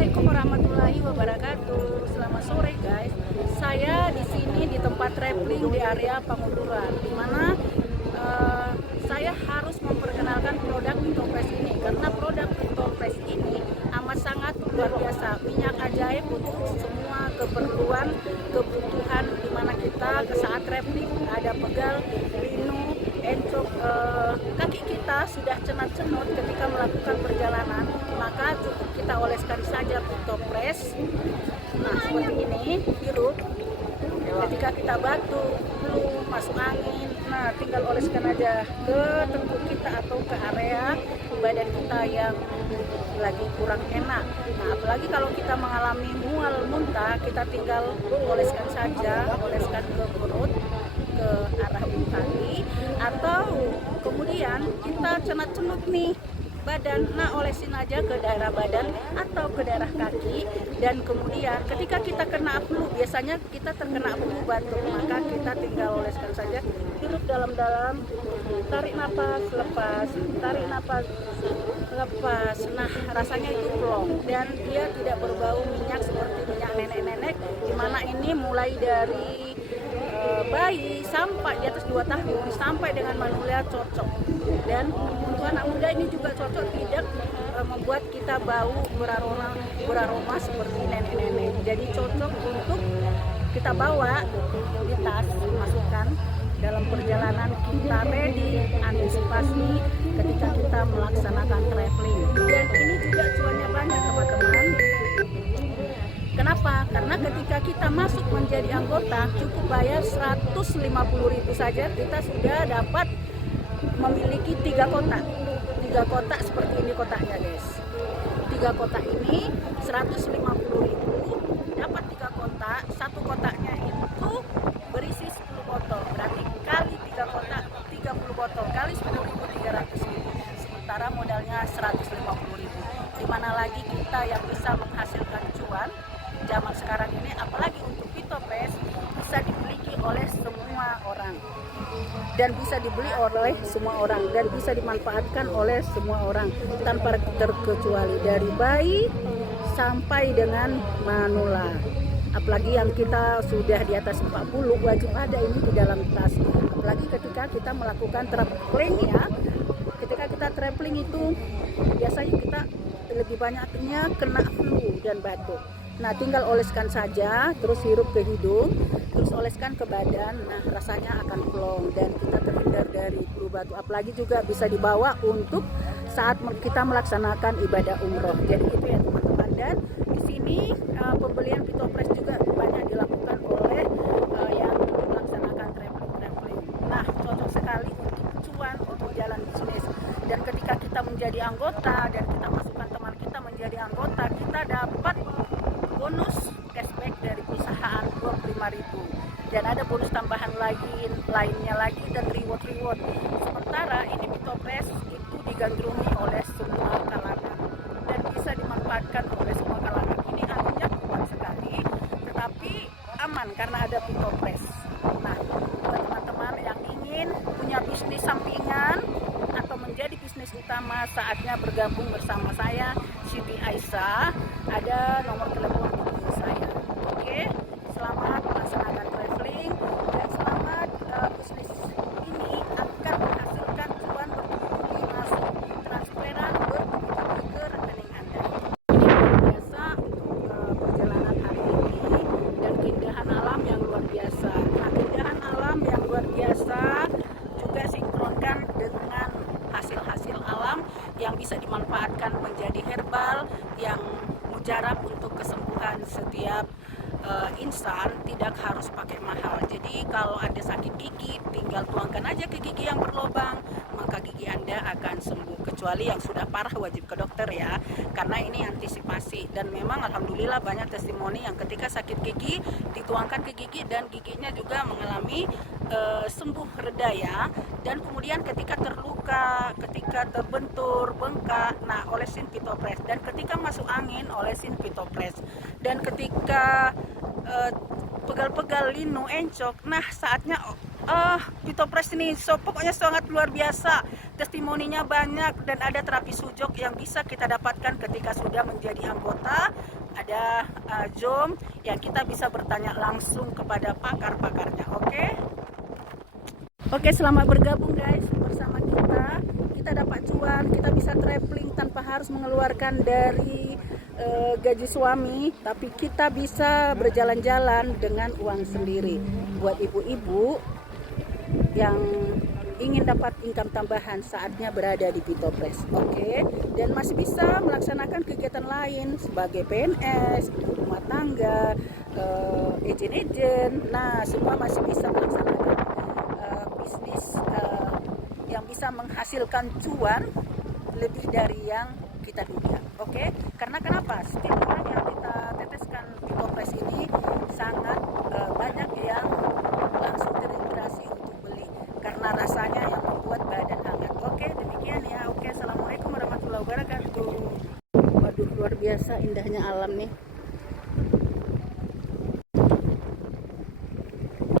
Assalamualaikum warahmatullahi wabarakatuh. Selamat sore guys. Saya di sini di tempat traveling di area Panguduran, di mana saya harus memperkenalkan produk Pitopres ini karena produk Pitopres ini amat sangat luar biasa. Minyak ajaib untuk semua kebutuhan di mana kita ke saat traveling ada pegal, linu, encok, kaki kita sudah cenat-cenut ketika melakukan perjalanan, maka cukup kita oleskan saja Pitopres. Nah, seperti ini, hirup. Ketika kita batuk, flu, masuk angin, nah tinggal oleskan aja ke tengkuk kita atau ke area badan kita yang lagi kurang enak. Nah, apalagi kalau kita mengalami mual muntah, kita tinggal oleskan saja, oleskan ke perut, ke arah kaki, atau kemudian kita cenat-cenut nih badan, nah olesin aja ke daerah badan atau ke daerah kaki. Dan kemudian ketika kita kena flu, biasanya kita terkena flu batuk, maka kita tinggal oleskan saja, hirup dalam-dalam, tarik napas, lepas, tarik napas, lepas. Nah, rasanya itu plong dan dia tidak berbau minyak seperti minyak nenek-nenek, dimana ini mulai dari bayi sampai di atas 2 tahun sampai dengan manula cocok. Dan untuk anak muda ini juga cocok, tidak membuat kita bau beraroma seperti nenek-nenek. Jadi cocok untuk kita bawa di tas, masukkan dalam perjalanan, kita ready, antisipasi ketika kita melaksanakan traveling. Dan ini juga cuannya banyak teman-teman. Kenapa? Karena ketika kita masuk menjadi anggota, cukup bayar 150.000 saja, kita sudah dapat memiliki 3 kotak. 3 kotak seperti ini kotaknya guys. 3 kotak ini 150.000, dapat 3 kotak. Satu kotaknya itu berisi 10 botol. Berarti kali 3 kotak 30 botol kali 10.300.000. Sementara modalnya 150.000. Dimana lagi kita yang bisa menghasilkan cuan zaman sekarang ini, apalagi untuk Pitopres, bisa dimiliki oleh semua orang dan bisa dibeli oleh semua orang dan bisa dimanfaatkan oleh semua orang tanpa terkecuali, dari bayi sampai dengan manula. Apalagi yang kita sudah di atas 40, wajib ada ini di dalam tas. Apalagi ketika kita melakukan traveling ya, ketika kita traveling itu biasanya kita lebih banyaknya kena flu dan batuk. Nah, tinggal oleskan saja, terus hirup ke hidung, terus oleskan ke badan. Nah, rasanya akan plong dan kita terhindar dari flu batuk. Apalagi juga bisa dibawa untuk saat kita melaksanakan ibadah umroh. Jadi itu ya teman-teman. Dan di sini pembelian Pitopres juga banyak dilakukan oleh yang melaksanakan traveling. Nah, cocok sekali untuk cuan, untuk jalan bisnis. Dan ketika kita menjadi anggota dan kita masukkan teman kita menjadi anggota, kita dapat bonus cashback dari perusahaan 25.000, dan ada bonus tambahan lainnya lagi dan reward. Sementara ini Pitopres itu digandrungi oleh semua kalangan dan bisa dimanfaatkan oleh semua kalangan. Ini anginnya kuat sekali, tetapi aman karena ada Pitopres. Nah, buat teman-teman yang ingin punya bisnis sampingan atau menjadi bisnis utama, saatnya bergabung bersama saya, Siti Aisyah. Ada nomor telepon hubungi saya. Oke, selamat melaksanakan traveling dan selamat bisnis ini akan menghasilkan cuan bertubi-tubi masuk transferan bertubi-tubi ke rekening Anda. Ini luar biasa untuk perjalanan hari ini dan keindahan alam yang luar biasa. Nah, keindahan alam yang luar biasa juga sinkronkan dengan hasil-hasil alam yang bisa dimanfaatkan menjadi herbal yang mujarab untuk kesembuhan setiap insan, tidak harus pakai mahal. Jadi kalau ada sakit gigi, tinggal tuangkan aja ke gigi yang berlubang, maka gigi Anda akan sembuh. Kecuali yang sudah parah wajib ke dokter ya, karena ini antisipasi. Dan memang alhamdulillah banyak testimoni yang ketika sakit gigi dituangkan ke gigi dan giginya juga mengalami sembuh, reda ya. Dan kemudian ketika terluka, ketika terbentur, bengkak, nah olesin Pitopres. Dan ketika masuk angin, olesin Pitopres. Dan ketika pegal-pegal, linu, encok, nah saatnya Pitopres ini. So pokoknya sangat luar biasa, testimoninya banyak dan ada terapi sujok yang bisa kita dapatkan ketika sudah menjadi anggota Zoom yang kita bisa bertanya langsung kepada pakar-pakarnya. Oke, selamat bergabung guys bersama kita. Kita dapat cuan, kita bisa traveling tanpa harus mengeluarkan dari gaji suami, tapi kita bisa berjalan-jalan dengan uang sendiri. Buat ibu-ibu yang ingin dapat income tambahan, saatnya berada di Pitopres. Oke, dan masih bisa melaksanakan kegiatan lain sebagai PNS, rumah tangga, ejen-ejen. Nah, semua masih bisa melaksanakan bisnis yang bisa menghasilkan cuan lebih dari yang kita duga. Oke, karena kenapa? Setiap orang yang kita teteskan Pitopres ini sangat banyak yang langsung terinspirasi untuk beli karena rasanya yang membuat badan hangat. Oke, demikian ya. Oke, assalamualaikum warahmatullahi wabarakatuh. Waduh, luar biasa indahnya alam nih.